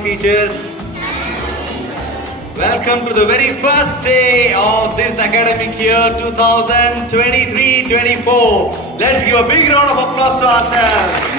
morning, teachers. Welcome to the very first day of this academic year 2023-24. Let's give a big round of applause to ourselves.